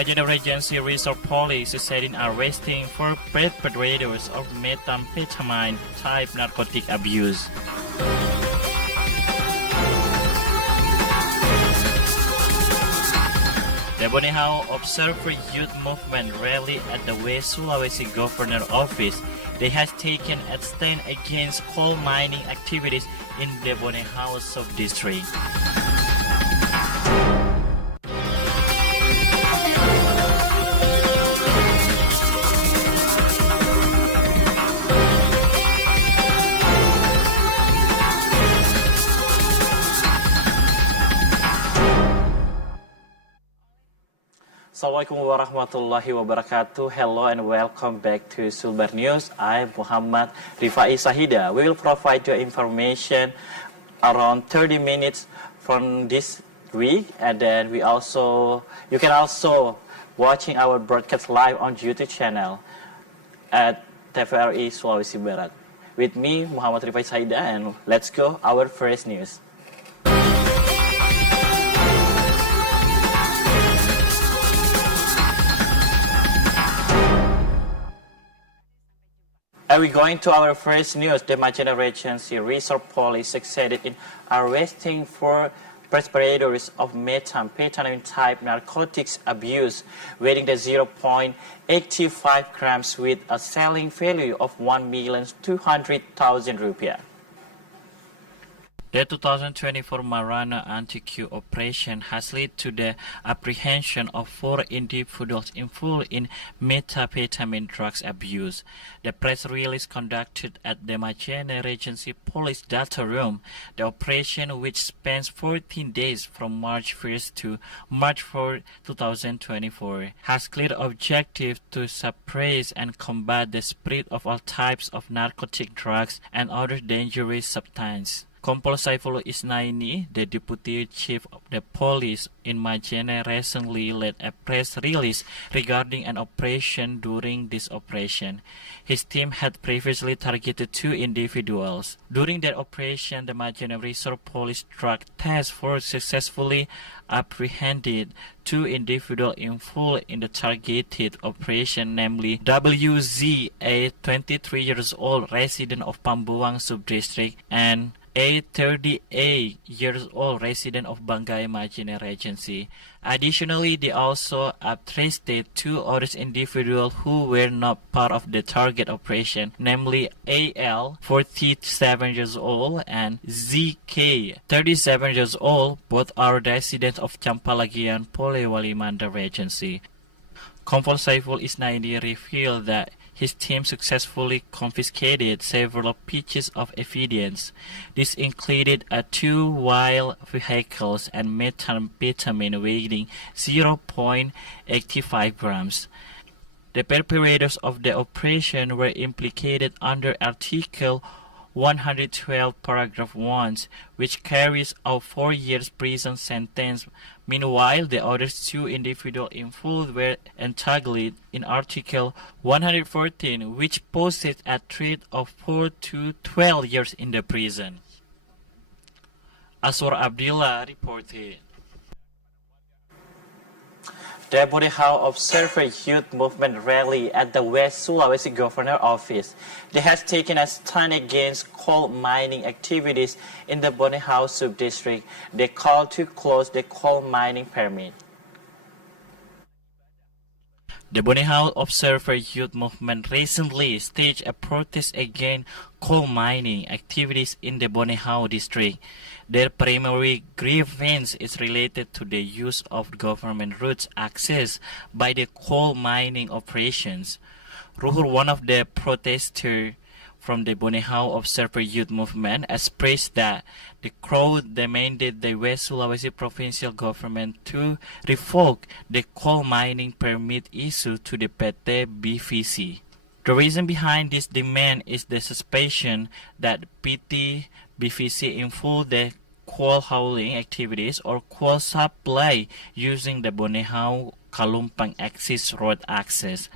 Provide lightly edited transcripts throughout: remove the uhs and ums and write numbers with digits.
Major Regency Resort Police said in arresting for perpetrators of methamphetamine type narcotic abuse. The Bonehau Observer Youth Movement rally at the West Sulawesi Governor Office. They has taken a stand against coal mining activities in the Bonehau Sub-District. Assalamualaikum warahmatullahi wabarakatuh. Hello and welcome back to Sulbar News. I'm Muhammad Rifai Sahida. We will provide you information around 30 minutes from this week, and then you can also watching our broadcast live on YouTube channel at TVRI Sulawesi Barat. With me, Muhammad Rifai Sahida, and let's go our first news. And we're going to our first news. The Major Regency Resort Police succeeded in arresting four perpetrators of methamphetamine type narcotics abuse, weighing the 0.85 grams with a selling value of 1,200,000 rupiah. The 2024 Marana anti-coup operation has led to the apprehension of four individuals involved in methamphetamine drugs abuse. The press release conducted at the Majene Regency Police Data Room. The operation, which spans 14 days from March 1st to March 4, 2024, has clear objective to suppress and combat the spread of all types of narcotic drugs and other dangerous substances. Kompol Saifullah Isnaini, the Deputy Chief of the Police in Majene, recently led a press release regarding an operation. During this operation, his team had previously targeted two individuals. During that operation, the Majene Resort Police Drug Task Force successfully apprehended two individuals involved in the targeted operation, namely WZ, a 23 years old resident of Pambuang Subdistrict, and a 38 years old resident of Banggai Majene Regency. Additionally, they also arrested two other individuals who were not part of the target operation, namely AL, 47 years old, and ZK, 37 years old. Both are residents of Campalagian, Polewali Mandar Regency. Kompol Saifullah Isnaini revealed that his team successfully confiscated several pieces of evidence. This included two wild vehicles and methamphetamine weighing 0.85 grams. The perpetrators of the operation were implicated under Article 112, Paragraph 1, which carries a 4 years prison sentence. Meanwhile, the other two individuals involved were entangled in Article 114, which poses a threat of 4 to 12 years in the prison. Aswar Abdillah reported. The Bonehau Observer Youth Movement rally at the West Sulawesi Governor Office. They has taken a stand against coal mining activities in the Bonehau Sub-District. They call to close the coal mining permit. The Bonehau Observer Youth Movement recently staged a protest against coal mining activities in the Bonehau district. Their primary grievance is related to the use of government roads access by the coal mining operations. Ruhur, one of the protesters from the Bonehau Observer Youth Movement, expressed that the crowd demanded the West Sulawesi provincial government to revoke the coal mining permit issued to the PT BVC. The reason behind this demand is the suspicion that PT BVC involved the coal hauling activities or coal supply using the Bonehau Kalumpang axis road access.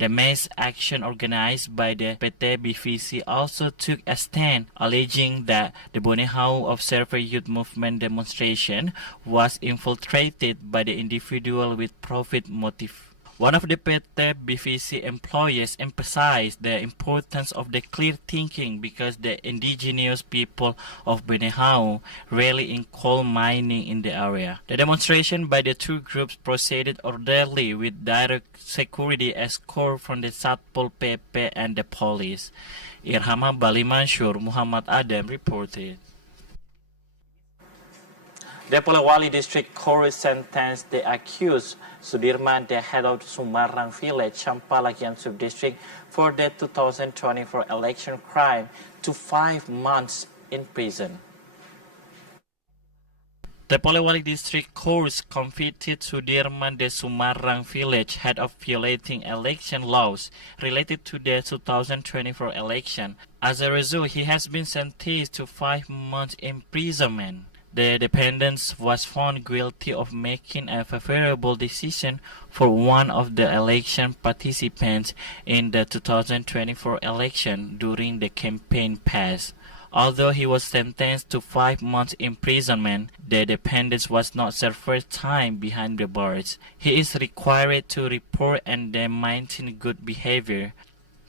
The mass action organized by the PT BVC also took a stand, alleging that the Bonehau Observer Youth Movement demonstration was infiltrated by the individual with profit motive. One of the PT BVC employees emphasized the importance of the clear thinking because the indigenous people of Bonehau rely in coal mining in the area. The demonstration by the two groups proceeded orderly with direct security escort from the Satpol PP and the police. Irhama Bali Mansur, Muhammad Adam reported. The Polewali District Court sentenced the accused Sudirman, the head of Sumarang Village, Sampalagian Subdistrict, for the 2024 election crime to 5 months in prison. The Polewali District Court convicted Sudirman, the Sumarang Village head of violating election laws related to the 2024 election. As a result, he has been sentenced to 5 months imprisonment. The defendant was found guilty of making a favorable decision for one of the election participants in the 2024 election during the campaign phase. Although he was sentenced to 5 months imprisonment, the defendant was not served first time behind the bars. He is required to report and then maintain good behavior.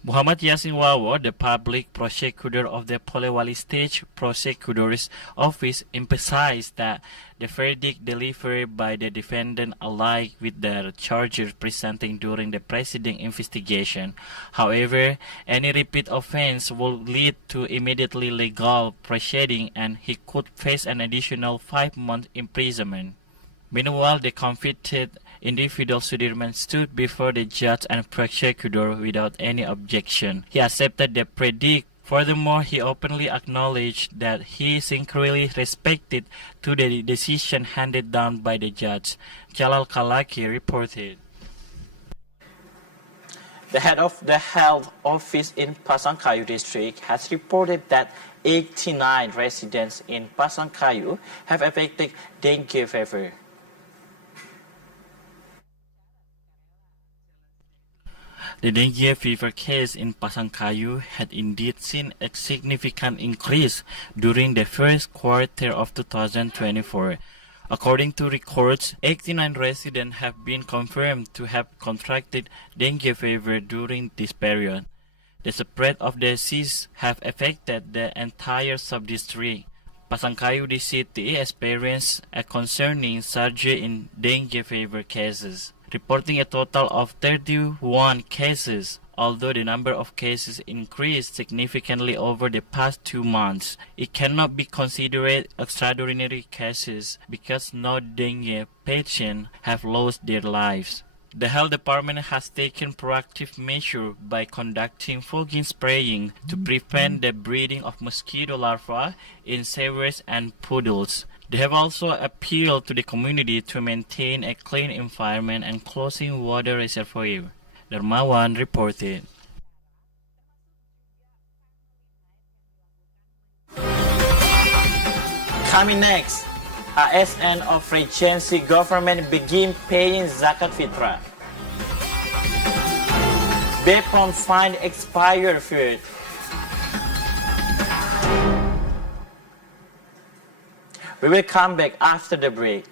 Muhammad Yasin Wawo, the public prosecutor of the Polewali State Prosecutor's Office, emphasized that the verdict delivered by the defendant aligned with the charges presented during the preceding investigation. However, any repeat offense will lead to immediately legal proceeding and he could face an additional 5 months imprisonment. Meanwhile, the convicted individual Sudirman stood before the judge and prosecutor without any objection. He accepted the verdict. Furthermore, he openly acknowledged that he sincerely respected to the decision handed down by the judge. Jalal Kalaki reported. The head of the health office in Pasangkayu district has reported that 89 residents in Pasangkayu have affected dengue fever. The dengue fever case in Pasangkayu had indeed seen a significant increase during the first quarter of 2024. According to records, 89 residents have been confirmed to have contracted dengue fever during this period. The spread of the disease have affected the entire sub-district. Pasangkayu the city experienced a concerning surge in dengue fever cases, reporting a total of 31 cases. Although the number of cases increased significantly over the past 2 months, it cannot be considered extraordinary cases because no dengue patients have lost their lives. The health department has taken proactive measures by conducting fogging spraying to prevent the breeding of mosquito larvae in sewers and puddles. They have also appealed to the community to maintain a clean environment and closing water reservoir. Dermawan reported. Coming next, ASN of Regency government begin paying zakat fitrah. BPOM fine expired food. We will come back after the break.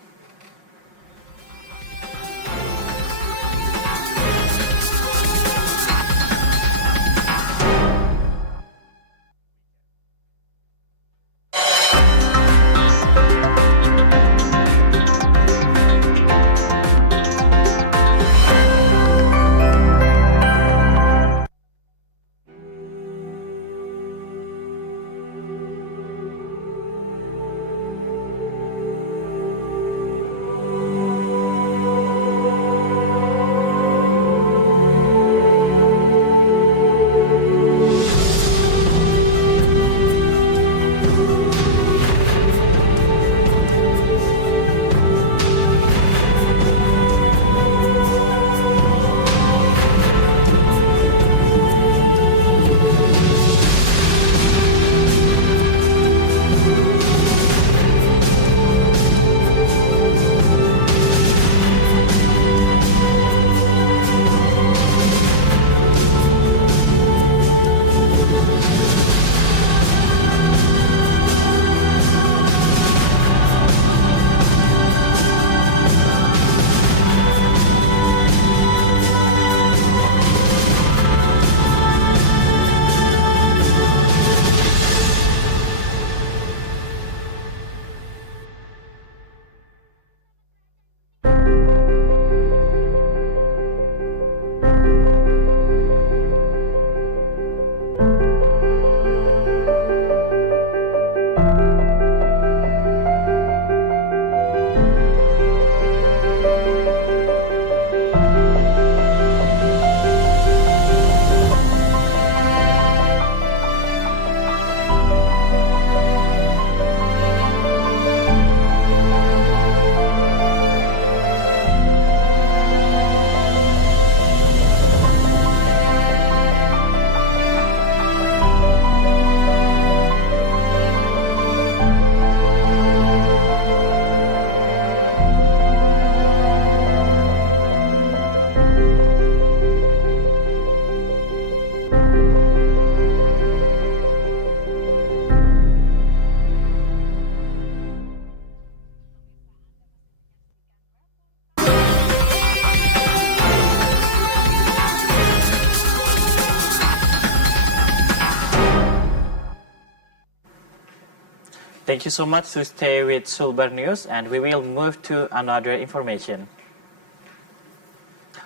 Thank you so much to stay with Sulbar News, and we will move to another information.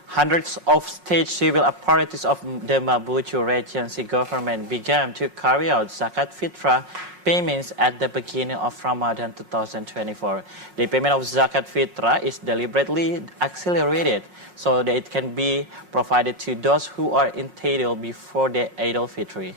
Hundreds of state civil apparatus of the Mamuju Regency government began to carry out zakat fitrah payments at the beginning of Ramadan 2024. The payment of zakat fitrah is deliberately accelerated so that it can be provided to those who are entitled before the Eid al-Fitr.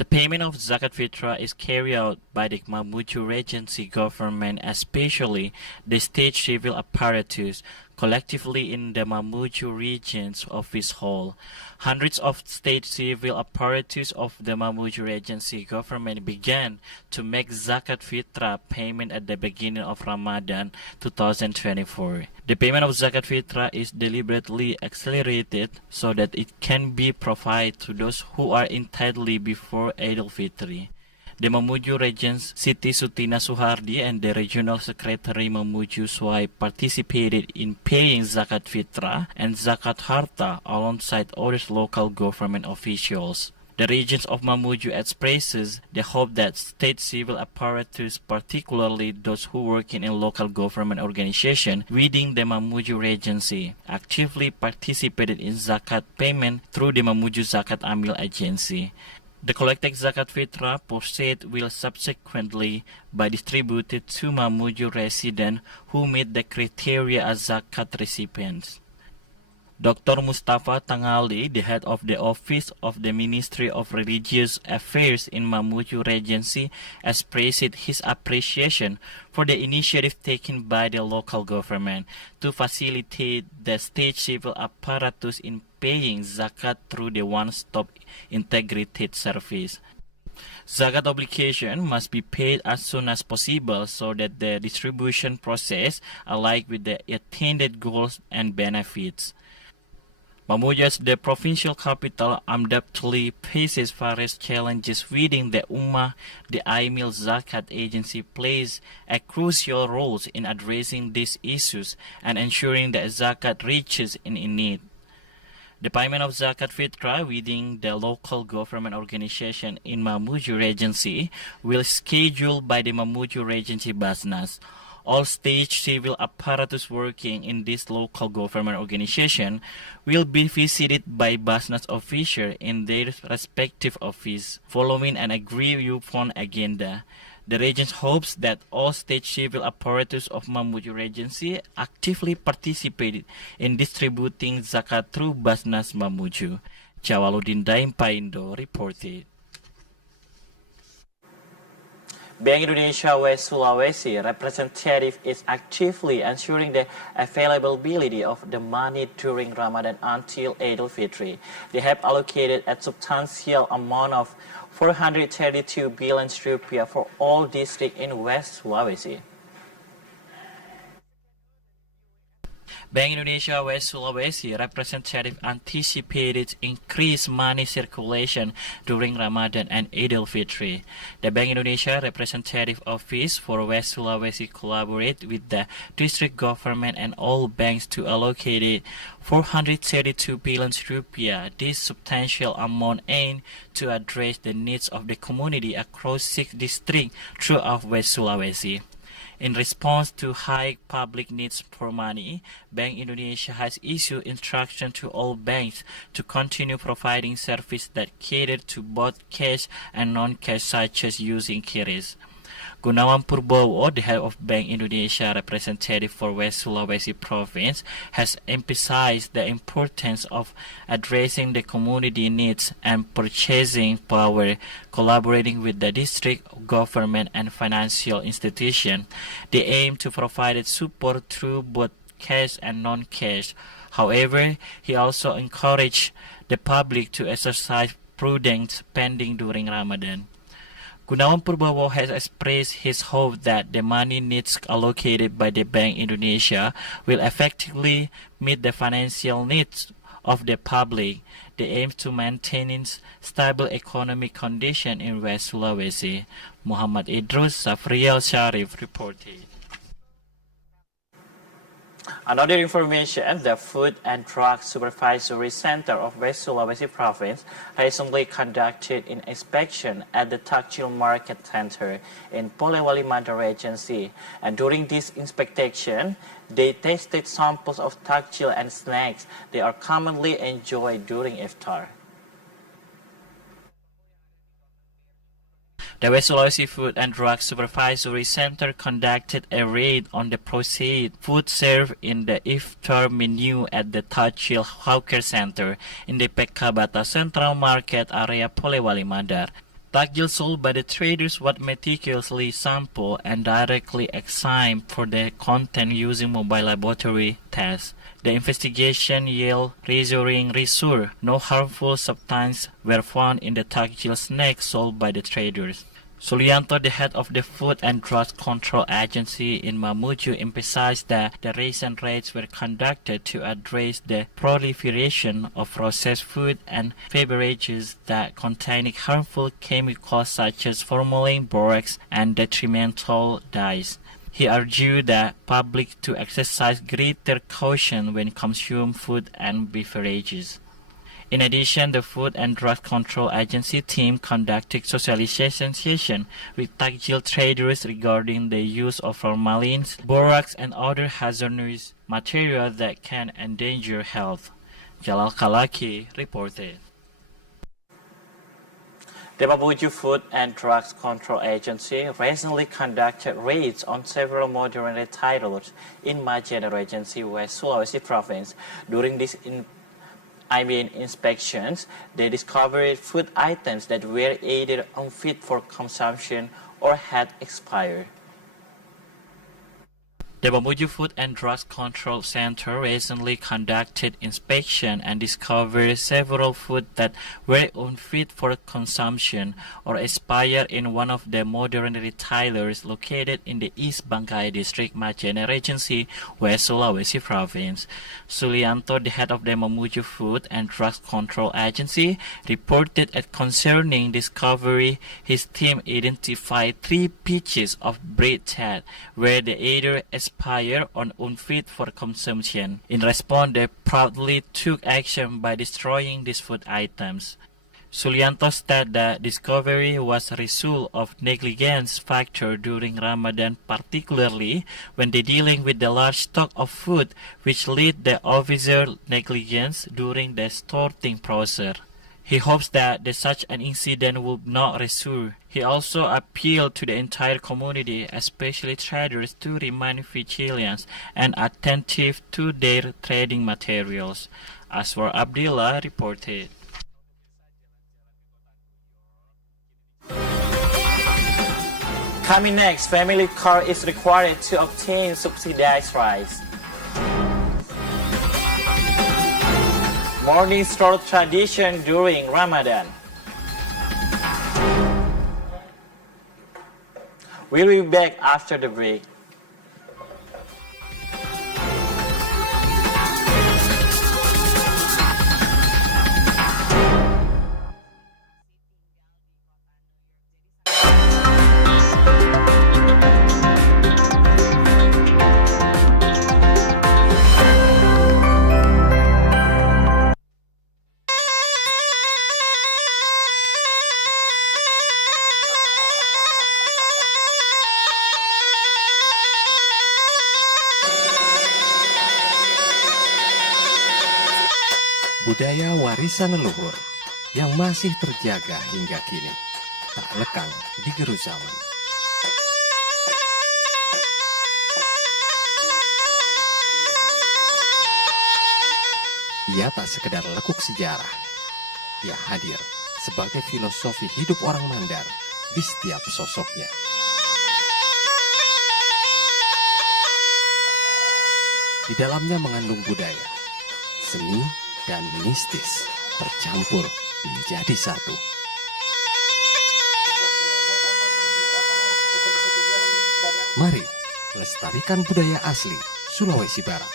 The payment of zakat fitrah is carried out by the Mamuju Regency government, especially the state civil apparatus, collectively in the Mamuju regions office hall. Hundreds of state civil apparatus of the Mamuju Regency government began to make zakat fitrah payment at the beginning of Ramadan 2024. The payment of zakat fitrah is deliberately accelerated so that it can be provided to those who are entitled before Eid al-Fitr. The Mamuju Regents Siti Sutina Suhardi and the Regional Secretary Mamuju Swai participated in paying zakat fitrah and zakat harta alongside other local government officials. The regions of Mamuju expresses the hope that state civil apparatus, particularly those who work in a local government organization within the Mamuju Regency, actively participated in zakat payment through the Mamuju Zakat Amil Agency. The collected zakat fitrah proceeds will subsequently be distributed to Mamuju residents who meet the criteria as zakat recipients. Dr. Mustafa Tangali, the head of the Office of the Ministry of Religious Affairs in Mamuju Regency, expressed his appreciation for the initiative taken by the local government to facilitate the state civil apparatus in paying zakat through the one-stop integrated service. Zakat obligation must be paid as soon as possible so that the distribution process aligns with the intended goals and benefits. Mamuju, as the provincial capital, undoubtedly faces various challenges within the Ummah. The Aimil Zakat Agency plays a crucial role in addressing these issues and ensuring that zakat reaches in need. The payment of zakat fitrah within the local government organization in Mamuju Regency will scheduled by the Mamuju Regency Basnas. All state civil apparatus working in this local government organization will be visited by Basnas officials in their respective office, following an agreed upon agenda. The Regents hopes that all state civil apparatus of Mamuju Regency actively participated in distributing zakat through Basnas Mamuju. Jawaluddin Daim Paindo reported. Bank Indonesia West Sulawesi representative is actively ensuring the availability of the money during Ramadan until Eid al-Fitr. They have allocated a substantial amount of 432 billion rupiah for all districts in West Sulawesi. Bank Indonesia West Sulawesi representative anticipated increased money circulation during Ramadan and Eid al-Fitr. The Bank Indonesia representative office for West Sulawesi collaborate with the district government and all banks to allocate 432 billion rupiah. This substantial amount aimed to address the needs of the community across 6 districts throughout West Sulawesi. In response to high public needs for money, Bank Indonesia has issued instructions to all banks to continue providing services that cater to both cash and non-cash, such as using QRIS. Gunawan Purbowo, the head of Bank Indonesia representative for West Sulawesi Province, has emphasized the importance of addressing the community needs and purchasing power, collaborating with the district government and financial institutions. They aim to provide support through both cash and non-cash. However, he also encouraged the public to exercise prudent spending during Ramadan. Gunawan Purbowo has expressed his hope that the money needs allocated by the Bank Indonesia will effectively meet the financial needs of the public. They aim to maintain stable economic conditions in West Sulawesi. Muhammad Idrus Safriel Sharif reported. Another information, the Food and Drug Supervisory Center of West Sulawesi Province recently conducted an inspection at the Takjil Market Center in Polewali Mandar Regency. And during this inspection, they tested samples of takjil and snacks they are commonly enjoyed during iftar. The West Sulawesi Food and Drug Supervisory Center conducted a raid on the proceed food served in the iftar menu at the Takjil Hawker Center in the Pekabata Central Market area Polewali Mandar. Takjil sold by the traders was meticulously sampled and directly examined for the content using mobile laboratory tests. The investigation yielded reassuring results. No harmful substances were found in the takjil snacks sold by the traders. Sulianto, the head of the Food and Drug Control Agency in Mamuju, emphasized that the recent raids were conducted to address the proliferation of processed food and beverages that contain harmful chemicals such as formalin, borax, and detrimental dyes. He argued the public to exercise greater caution when consuming food and beverages. In addition, the Food and Drug Control Agency team conducted socialization sessions with takjil traders regarding the use of formalin, borax, and other hazardous materials that can endanger health. Jalal Kalaki reported. The Mamuju Food and Drugs Control Agency recently conducted raids on several modern retailers in Majene Regency, West Sulawesi Province. During these inspections, they discovered food items that were either unfit for consumption or had expired. The Mamuju Food and Drugs Control Center recently conducted inspection and discovered several foods that were unfit for consumption or expired in one of the modern retailers located in the East Bangkai District, Majene Regency, West Sulawesi Province. Sulianto, the head of the Mamuju Food and Drugs Control Agency, reported that concerning discovery, his team identified 3 pieces of bread that were either expired or unfit for consumption. In response, they proudly took action by destroying these food items. Sulianto stated that discovery was a result of negligence factor during Ramadan, particularly when they dealing with the large stock of food, which led the officer negligence during the sorting process. He hopes that such an incident will not recur. He also appealed to the entire community, especially traders, to remain vigilant and attentive to their trading materials. Aswar Abdillah reported. Coming next, family car is required to obtain subsidized rice. Morning stroll tradition during Ramadan. We'll be back after the break. Budaya warisan leluhur yang masih terjaga hingga kini, tak lekang di gerus zaman. Ia tak sekedar lekuk sejarah, ia hadir sebagai filosofi hidup orang Mandar di setiap sosoknya. Di dalamnya mengandung budaya, seni, dan mistis tercampur menjadi satu. Mari lestarikan budaya asli Sulawesi Barat.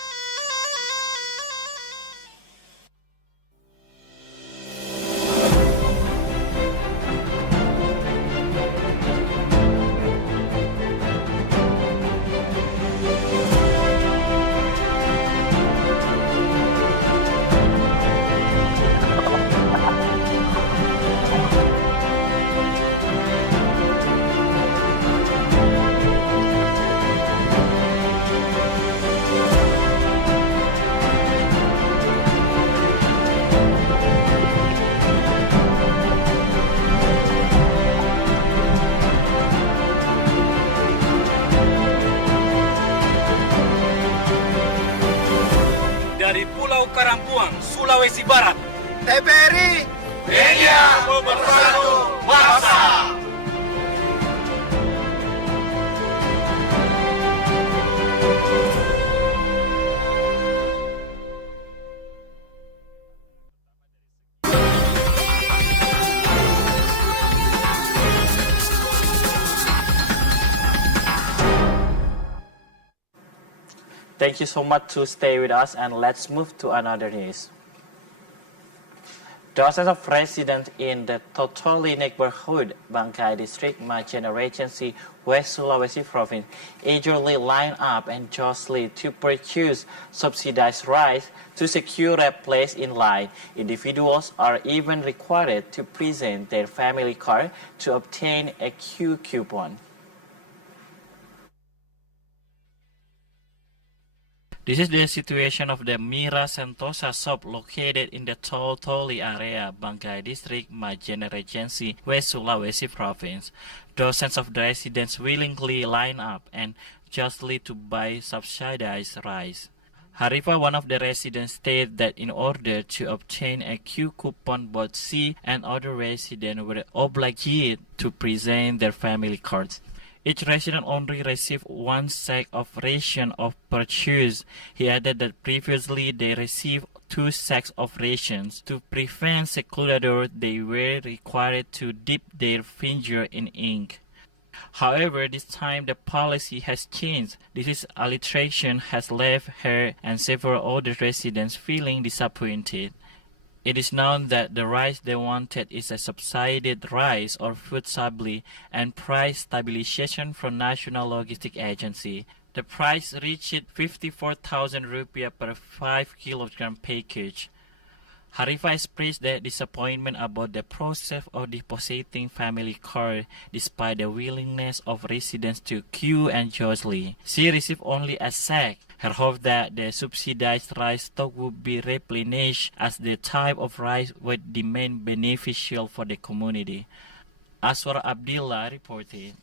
dari Pulau Karampuang, Sulawesi Barat. TVRI Media Pemersatu Bangsa. Thank you so much to stay with us, and let's move to another news. Dozens of residents in the Totoli neighborhood, Bangkai District, Majen Regency, West Sulawesi Province, eagerly line up and jostling to purchase subsidized rice to secure a place in line. Individuals are even required to present their family card to obtain a queue coupon. This is the situation of the Mira Sentosa shop located in the Totoli area, Bangkai District, Majen Regency, West Sulawesi Province. Dozens of the residents willingly line up and justly to buy subsidized rice. Harifa, one of the residents, stated that in order to obtain a queue coupon, both she and other residents were obliged to present their family cards. Each resident only received one sack of ration of purchase. He added that previously they received 2 sacks of rations. To prevent secludor, they were required to dip their finger in ink. However, this time the policy has changed. This alteration has left her and several other residents feeling disappointed. It is known that the rice they wanted is a subsidized rice or food supply and price stabilization from National Logistic Agency. The price reached 54,000 rupiah per 5 kilogram package. Harifa expressed their disappointment about the process of depositing family card despite the willingness of residents to queue and jostly. She received only a sack. Her hope that the subsidized rice stock would be replenished as the type of rice would remain beneficial for the community. Aswar Abdillah reported.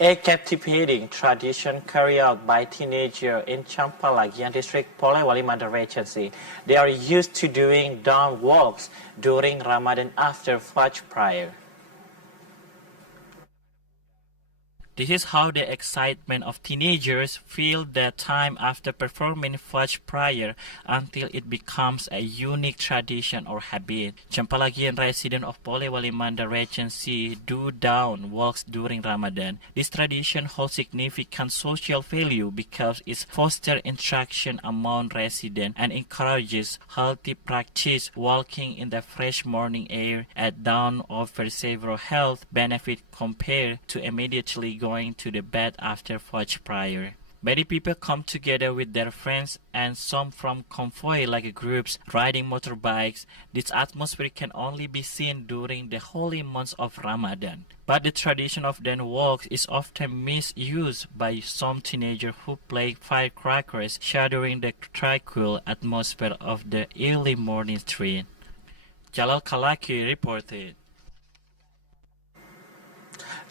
A captivating tradition carried out by teenagers in Champalagian District, Polewali Mandar Regency. They are used to doing dawn walks during Ramadan after Fajr prayer. This is how the excitement of teenagers fill their time after performing Fajr prayer until it becomes a unique tradition or habit. Champalagian residents of Polewali Mandar Regency do dawn walks during Ramadan. This tradition holds significant social value because it fosters interaction among residents and encourages healthy practice. Walking in the fresh morning air at dawn offers several health benefits compared to immediately going to the bed after Fajr prayer. Many people come together with their friends and some from convoy-like groups riding motorbikes. This atmosphere can only be seen during the holy months of Ramadan. But the tradition of dawn walks is often misused by some teenagers who play firecrackers, shadowing the tranquil atmosphere of the early morning street. Jalal Kalaki reported.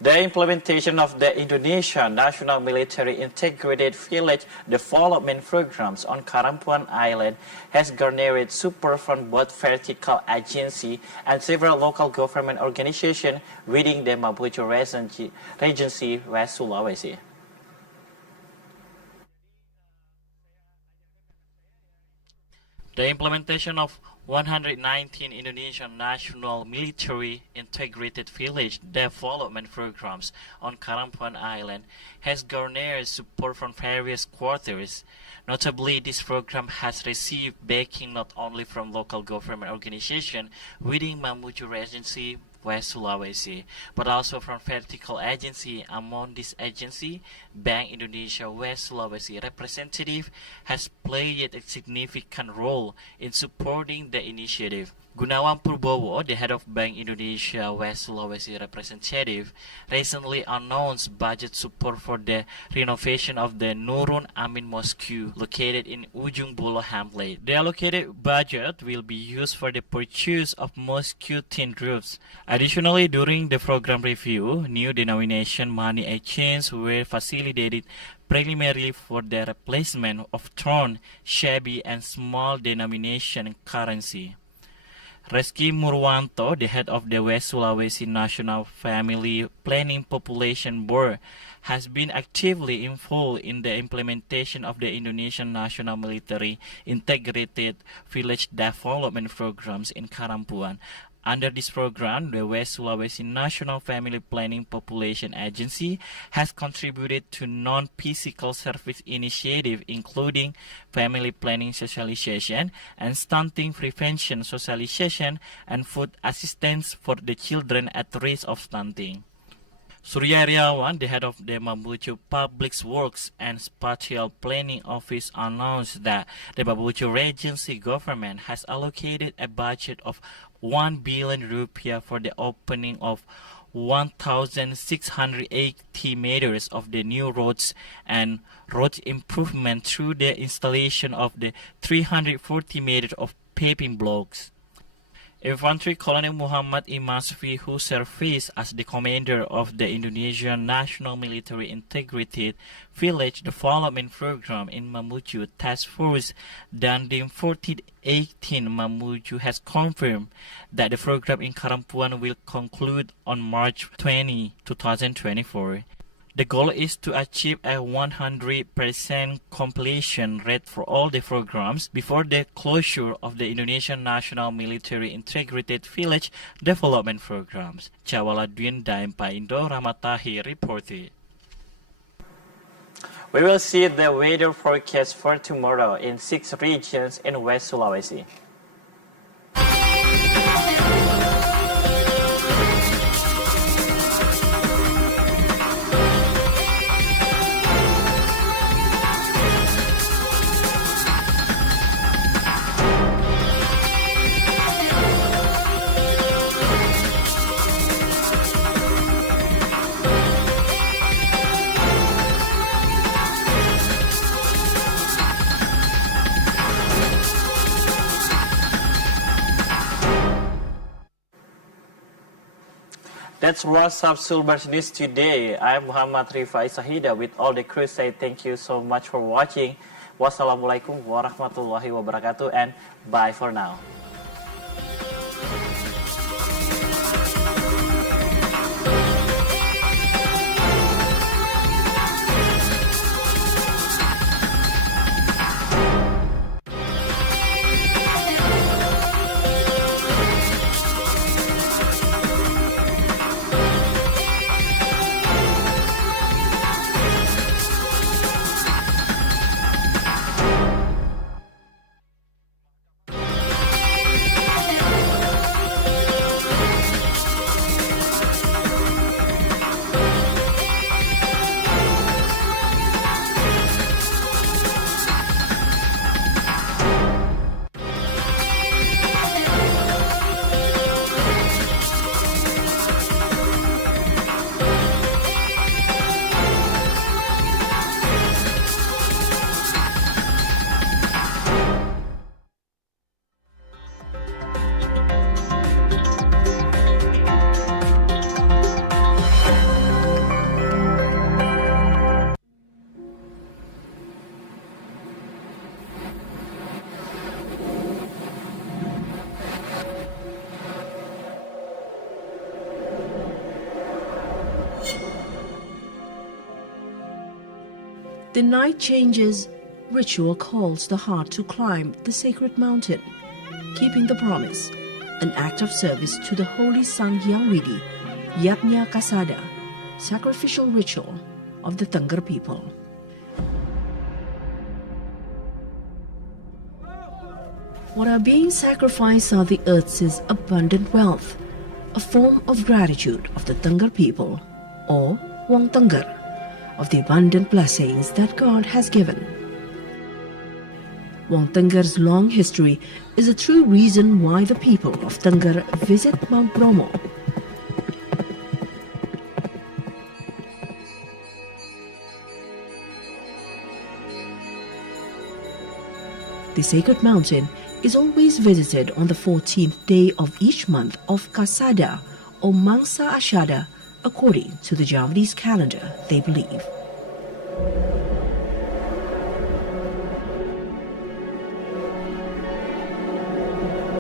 The implementation of the Indonesian National Military Integrated Village Development Programs on Karampuan Island has garnered support from both vertical agency and several local government organizations within the Mabuju Regency, West Sulawesi. The implementation of 119 Indonesian National Military Integrated Village Development Programs on Karampuan Island has garnered support from various quarters. Notably, this program has received backing not only from local government organizations within Mamuju Regency, West Sulawesi, but also from vertical agency. Among this agency, Bank Indonesia West Sulawesi representative has played a significant role in supporting the initiative. Gunawan Purbowo, the head of Bank Indonesia West Sulawesi representative, recently announced budget support for the renovation of the Nurun Amin Mosque located in Ujung Bolo Hamlet. The allocated budget will be used for the purchase of mosque tin roofs. Additionally, during the program review, new denomination money exchange were facilitated primarily for the replacement of torn, shabby and small denomination currency. Reski Murwanto, the head of the West Sulawesi National Family Planning Population Board, has been actively involved in the implementation of the Indonesian National Military Integrated Village Development Programs in Karampuan. Under this program, the West Sulawesi National Family Planning Population Agency has contributed to non-physical service initiatives including family planning socialization and stunting prevention socialization and food assistance for the children at risk of stunting. Surya Riawan, the head of the Mamuju Public Works and Spatial Planning Office, announced that the Mamuju Regency government has allocated a budget of 1 billion rupiah for the opening of 1,680 meters of the new roads and road improvement through the installation of the 340 meters of paving blocks. Infantry Colonel Muhammad Imasfi, who serves as the commander of the Indonesian National Military Integrated Village Development Program in Mamuju Task Force Dandim 1418 Mamuju, has confirmed that the program in Karampuan will conclude on March 20, 2024. The goal is to achieve a 100% completion rate for all the programs before the closure of the Indonesian National Military Integrated Village Development Programs. Chawaladwin Daimpa Indo Ramatahi reported. We will see the weather forecast for tomorrow in 6 regions in West Sulawesi. That's what's up Sulbar News today. I'm Muhammad Rifai Sahida with all the crew. Say thank you so much for watching. Wassalamualaikum warahmatullahi wabarakatuh and bye for now. The night changes, ritual calls the heart to climb the sacred mountain, keeping the promise, an act of service to the holy Sang Hyang Widi, Yajna Kasada, sacrificial ritual of the Tengger people. What are being sacrificed are the earth's abundant wealth, a form of gratitude of the Tengger people, or Wong Tengger, of the abundant blessings that God has given. Wong Tengger's long history is a true reason why the people of Tengger visit Mount Bromo. The sacred mountain is always visited on the 14th day of each month of Kasada or Mangsa Ashada, according to the Javanese calendar, they believe.